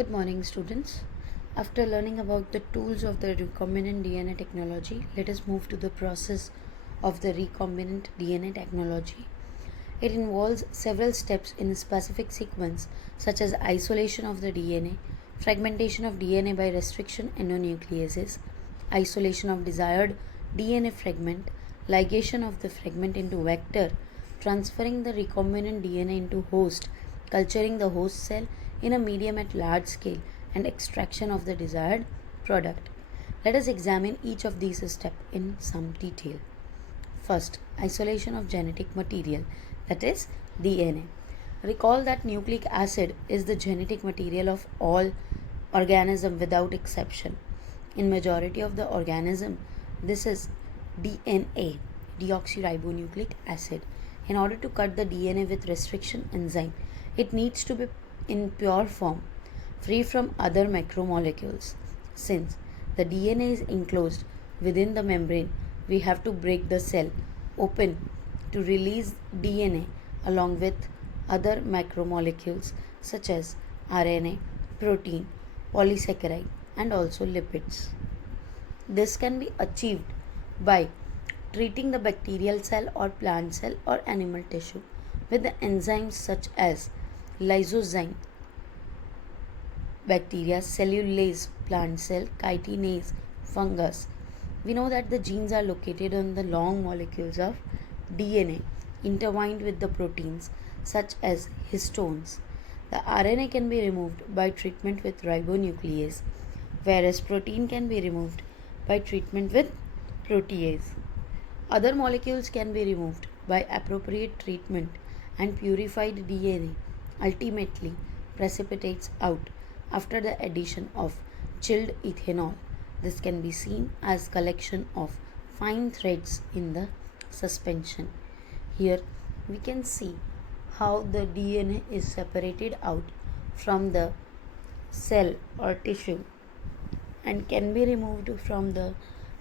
Good morning, students. After learning about the tools of the recombinant DNA technology, let us move to the process of the recombinant DNA technology. It involves several steps in a specific sequence, such as isolation of the DNA, fragmentation of DNA by restriction endonucleases, isolation of desired DNA fragment, ligation of the fragment into vector, transferring the recombinant DNA into host, culturing the host cell in a medium at large scale, and extraction of the desired product. Let us examine each of these steps in some detail. First, isolation of genetic material, that is DNA. Recall that nucleic acid is the genetic material of all organisms without exception. In majority of the organism, this is DNA, deoxyribonucleic acid. In order to cut the DNA with restriction enzyme, it needs to be in pure form, free from other macromolecules. Since the DNA is enclosed within the membrane, we have to break the cell open to release DNA along with other macromolecules such as RNA, protein, polysaccharide, and also lipids. This can be achieved by treating the bacterial cell or plant cell or animal tissue with the enzymes such as lysozyme, bacteria, cellulase, plant cell, chitinase, fungus. We know that the genes are located on the long molecules of DNA intertwined with the proteins such as histones. The RNA can be removed by treatment with ribonuclease, whereas protein can be removed by treatment with protease. Other molecules can be removed by appropriate treatment, and purified DNA ultimately precipitates out after the addition of chilled ethanol. This can be seen as collection of fine threads in the suspension. Here we can see how the DNA is separated out from the cell or tissue and can be removed from the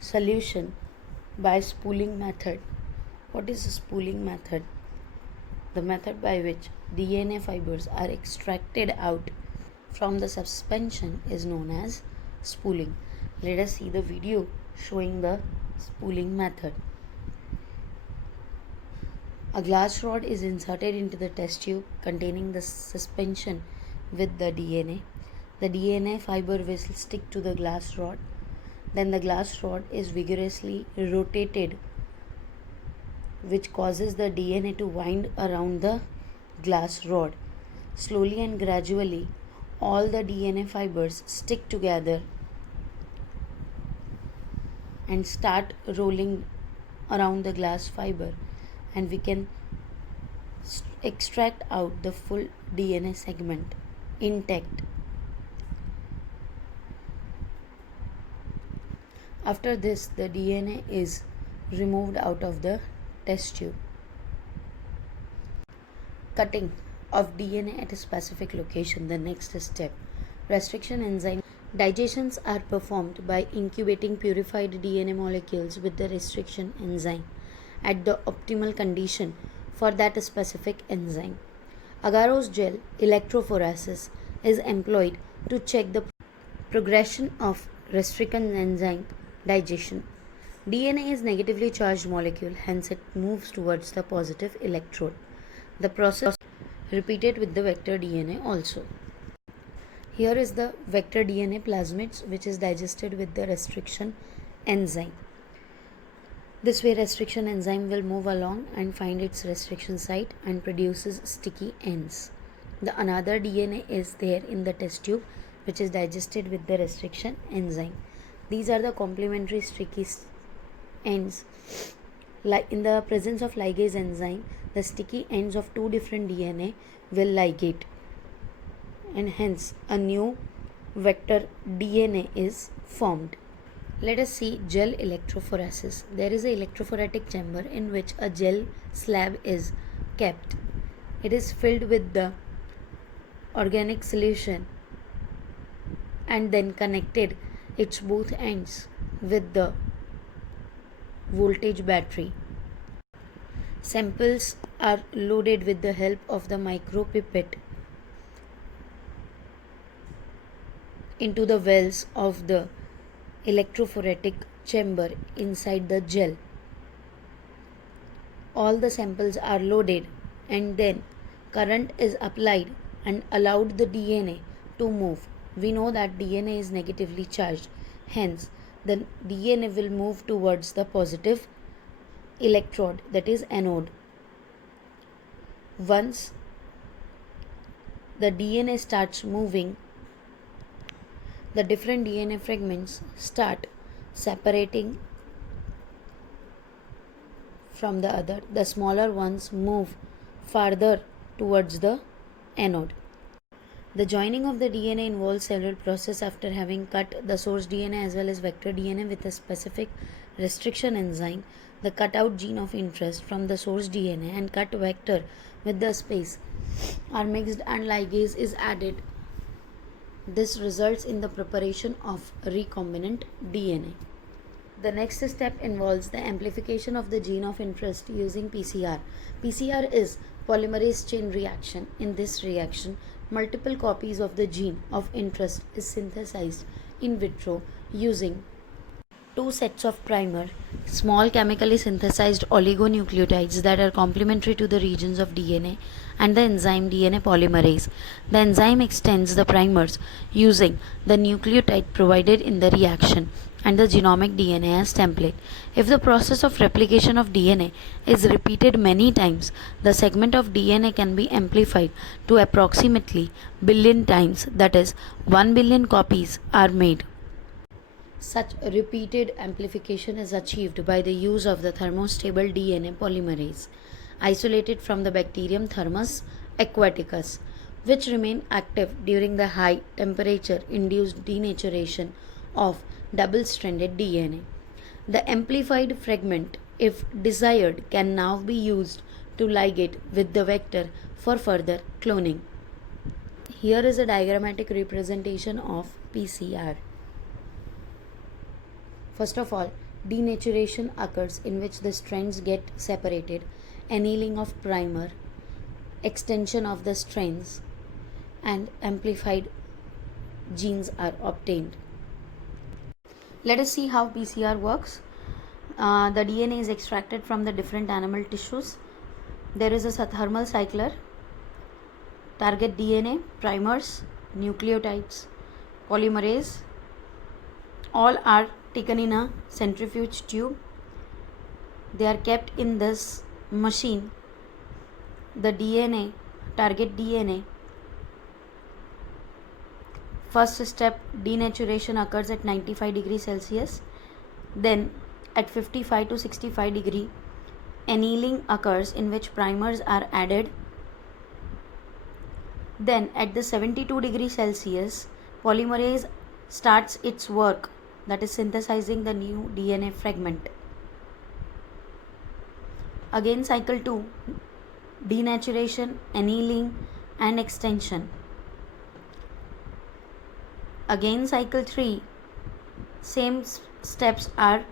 solution by spooling method. What is a spooling method? The method by which DNA fibers are extracted out from the suspension is known as spooling. Let us see the video showing the spooling method. A glass rod is inserted into the test tube containing the suspension with the DNA. The DNA fiber will stick to the glass rod. Then the glass rod is vigorously rotated, which causes the DNA to wind around the glass rod. Slowly and gradually, all the DNA fibers stick together and start rolling around the glass fiber, and we can extract out the full DNA segment intact. After this, the DNA is removed out of the test tube. Cutting of DNA at a specific location, the next step. Restriction enzyme digestions are performed by incubating purified DNA molecules with the restriction enzyme at the optimal condition for that specific enzyme. Agarose gel electrophoresis is employed to check the progression of restriction enzyme digestion. DNA is negatively charged molecule, hence it moves towards the positive electrode. The process repeated with the vector DNA also. Here is the vector DNA plasmids, which is digested with the restriction enzyme. This way restriction enzyme will move along and find its restriction site and produces sticky ends. The another DNA is there in the test tube, which is digested with the restriction enzyme. These are the complementary sticky ends. Like in the presence of ligase enzyme, the sticky ends of two different DNA will ligate, and hence a new vector DNA is formed. Let us see gel electrophoresis. There is an electrophoretic chamber in which a gel slab is kept. It is filled with the organic solution and then connected its both ends with the voltage battery. Samples are loaded with the help of the micropipette into the wells of the electrophoretic chamber inside the gel. All the samples are loaded and then current is applied and allowed the DNA to move. We know that DNA is negatively charged, hence, the DNA will move towards the positive electrode, that is anode. Once the DNA starts moving, the different DNA fragments start separating from the other. The smaller ones move farther towards the anode. The joining of the DNA involves several processes. After having cut the source DNA as well as vector DNA with a specific restriction enzyme, the cutout gene of interest from the source DNA and cut vector with the space are mixed and ligase is added. This results in the preparation of recombinant DNA. The next step involves the amplification of the gene of interest using PCR. PCR is polymerase chain reaction. In this reaction, multiple copies of the gene of interest is synthesized in vitro using two sets of primer, small chemically synthesized oligonucleotides that are complementary to the regions of DNA, and the enzyme DNA polymerase. The enzyme extends the primers using the nucleotide provided in the reaction and the genomic DNA as template. If the process of replication of DNA is repeated many times, the segment of DNA can be amplified to approximately billion times, that is 1 billion copies are made. Such repeated amplification is achieved by the use of the thermostable DNA polymerase, isolated from the bacterium Thermus aquaticus, which remain active during the high temperature induced denaturation of double-stranded DNA. The amplified fragment, if desired, can now be used to ligate with the vector for further cloning. Here is a diagrammatic representation of PCR. First of all, denaturation occurs in which the strands get separated, annealing of primer, extension of the strands, and amplified genes are obtained. Let us see how PCR works. The DNA is extracted from the different animal tissues. There is a thermal cycler, target DNA, primers, nucleotides, polymerase. All are taken in a centrifuge tube. They are kept in this machine. The DNA, target DNA, first step denaturation occurs at 95 degrees Celsius. Then at 55 to 65 degree annealing occurs in which primers are added. Then at the 72 degrees Celsius polymerase starts its work, that is synthesizing the new DNA fragment. Again cycle 2, denaturation, annealing and extension. Again cycle 3, same steps are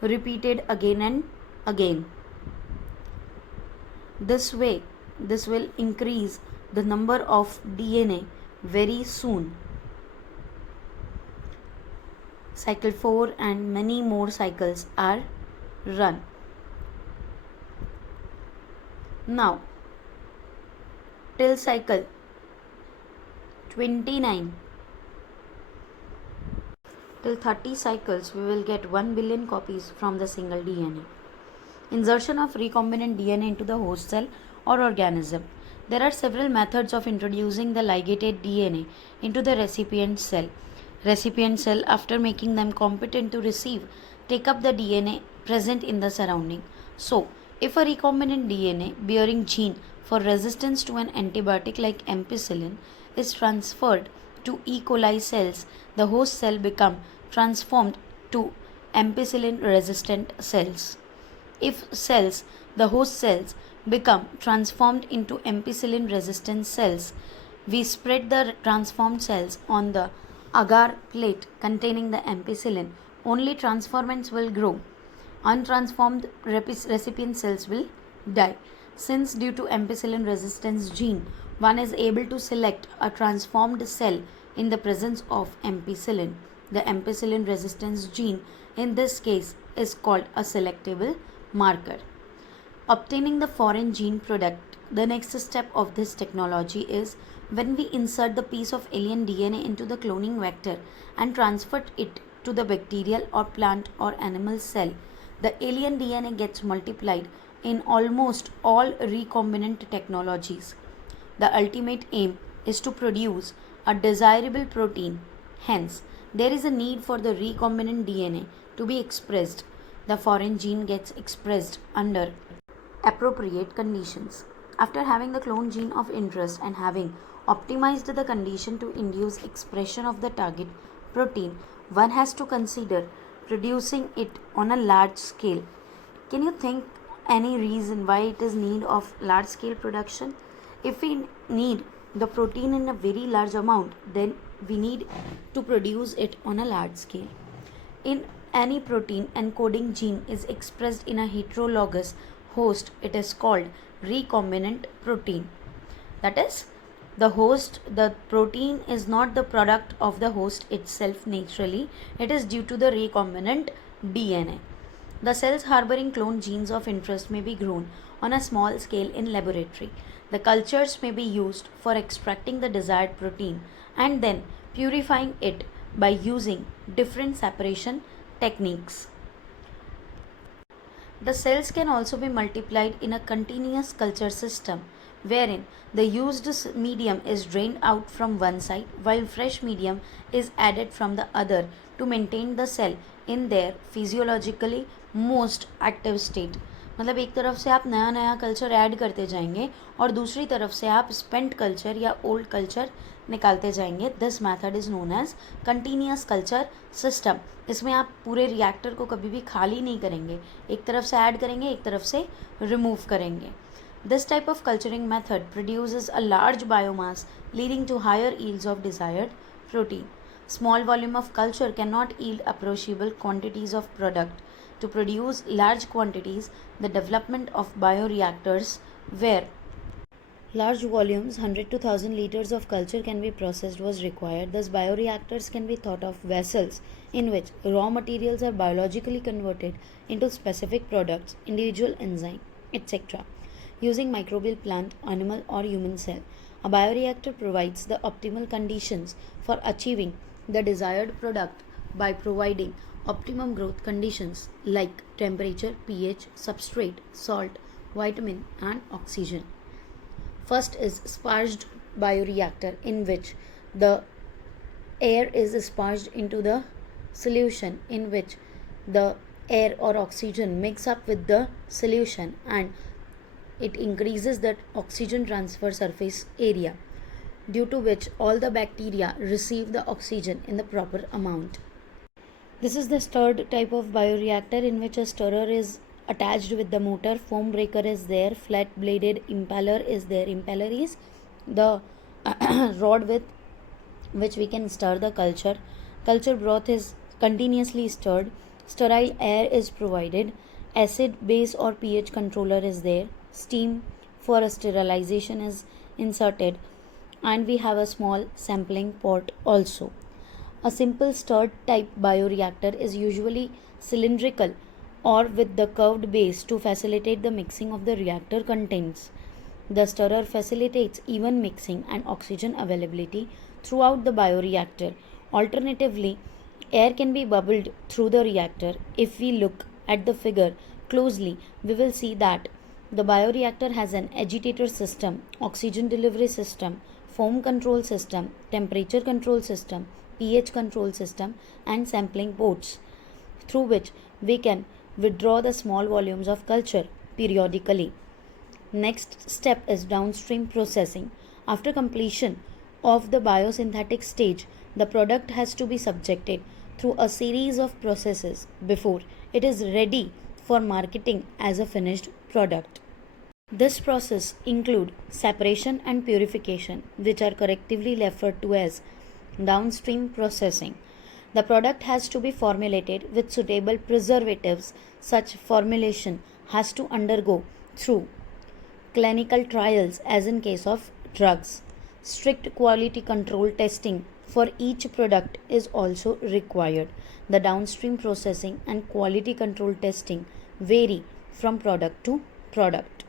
repeated again and again. This way, this will increase the number of DNA very soon. Cycle 4 and many more cycles are run. Now, till cycle 29, till 30 cycles, we will get 1 billion copies from the single DNA. Insertion of recombinant DNA into the host cell or organism. There are several methods of introducing the ligated DNA into the recipient cell. Recipient cell, after making them competent to receive, take up the DNA present in the surrounding. So, if a recombinant DNA bearing gene for resistance to an antibiotic like ampicillin is transferred to E. coli cells, the host cell become transformed to ampicillin resistant cells. If the host cells become transformed into ampicillin resistant cells, we spread the transformed cells on the agar plate containing the ampicillin. Only transformants will grow. Untransformed recipient cells will die. Since due to ampicillin resistance gene, one is able to select a transformed cell in the presence of ampicillin. The ampicillin resistance gene in this case is called a selectable marker. Obtaining the foreign gene product. The next step of this technology is when we insert the piece of alien DNA into the cloning vector and transfer it to the bacterial or plant or animal cell. The alien DNA gets multiplied in almost all recombinant technologies. The ultimate aim is to produce a desirable protein. Hence, there is a need for the recombinant DNA to be expressed. The foreign gene gets expressed under appropriate conditions. After having the clone gene of interest and having optimized the condition to induce expression of the target protein, one has to consider producing it on a large scale. Can you think any reason why it is need of large scale production? If we need the protein in a very large amount, then we need to produce it on a large scale. In any protein encoding gene is expressed in a heterologous host, it is called recombinant protein. That is, the protein is not the product of the host itself naturally, it is due to the recombinant DNA. The cells harboring clone genes of interest may be grown on a small scale in laboratory. The cultures may be used for extracting the desired protein and then purifying it by using different separation techniques. The cells can also be multiplied in a continuous culture system wherein the used medium is drained out from one side while fresh medium is added from the other to maintain the cell in their physiologically most active state. मतलब एक तरफ से आप नया नया culture add करते जाएंगे और दूसरी तरफ से आप स्पेंट कल्चर या ओल्ड कल्चर निकालते जाएंगे. This method is known as continuous culture system. इसमें आप पूरे रिएक्टर को कभी भी खाली नहीं करेंगे, एक तरफ से ऐड करेंगे, एक तरफ से रिमूव करेंगे. This type of culturing method produces a large biomass leading to higher yields of desired protein. Small volume of culture cannot yield appreciable quantities of product. To produce large quantities, the development of bioreactors where large volumes, 100 to 1000 liters of culture can be processed was required. Thus, bioreactors can be thought of vessels in which raw materials are biologically converted into specific products, individual enzyme, etc. using microbial plant, animal or human cell. A bioreactor provides the optimal conditions for achieving the desired product by providing optimum growth conditions like temperature, pH, substrate, salt, vitamin and oxygen. First is sparged bioreactor in which the air is sparged into the solution in which the air or oxygen mix up with the solution and it increases the oxygen transfer surface area, due to which all the bacteria receive the oxygen in the proper amount. This is the stirred type of bioreactor in which a stirrer is attached with the motor, foam breaker is there, flat bladed impeller is there. Impeller is the rod with which we can stir the culture. Culture broth is continuously stirred. Sterile air is provided. Acid, base or pH controller is there. Steam for sterilization is inserted and we have a small sampling pot also. A simple stirred type bioreactor is usually cylindrical or with the curved base to facilitate the mixing of the reactor contents. The stirrer facilitates even mixing and oxygen availability throughout the bioreactor. Alternatively, air can be bubbled through the reactor. If we look at the figure closely, we will see that the bioreactor has an agitator system, oxygen delivery system, foam control system, temperature control system, pH control system and sampling ports through which we can withdraw the small volumes of culture periodically. Next step is downstream processing. After completion of the biosynthetic stage, the product has to be subjected through a series of processes before it is ready for marketing as a finished product. This process include separation and purification, which are collectively referred to as downstream processing. The product has to be formulated with suitable preservatives. Such formulation has to undergo through clinical trials as in case of drugs. Strict quality control testing for each product is also required. The downstream processing and quality control testing vary from product to product.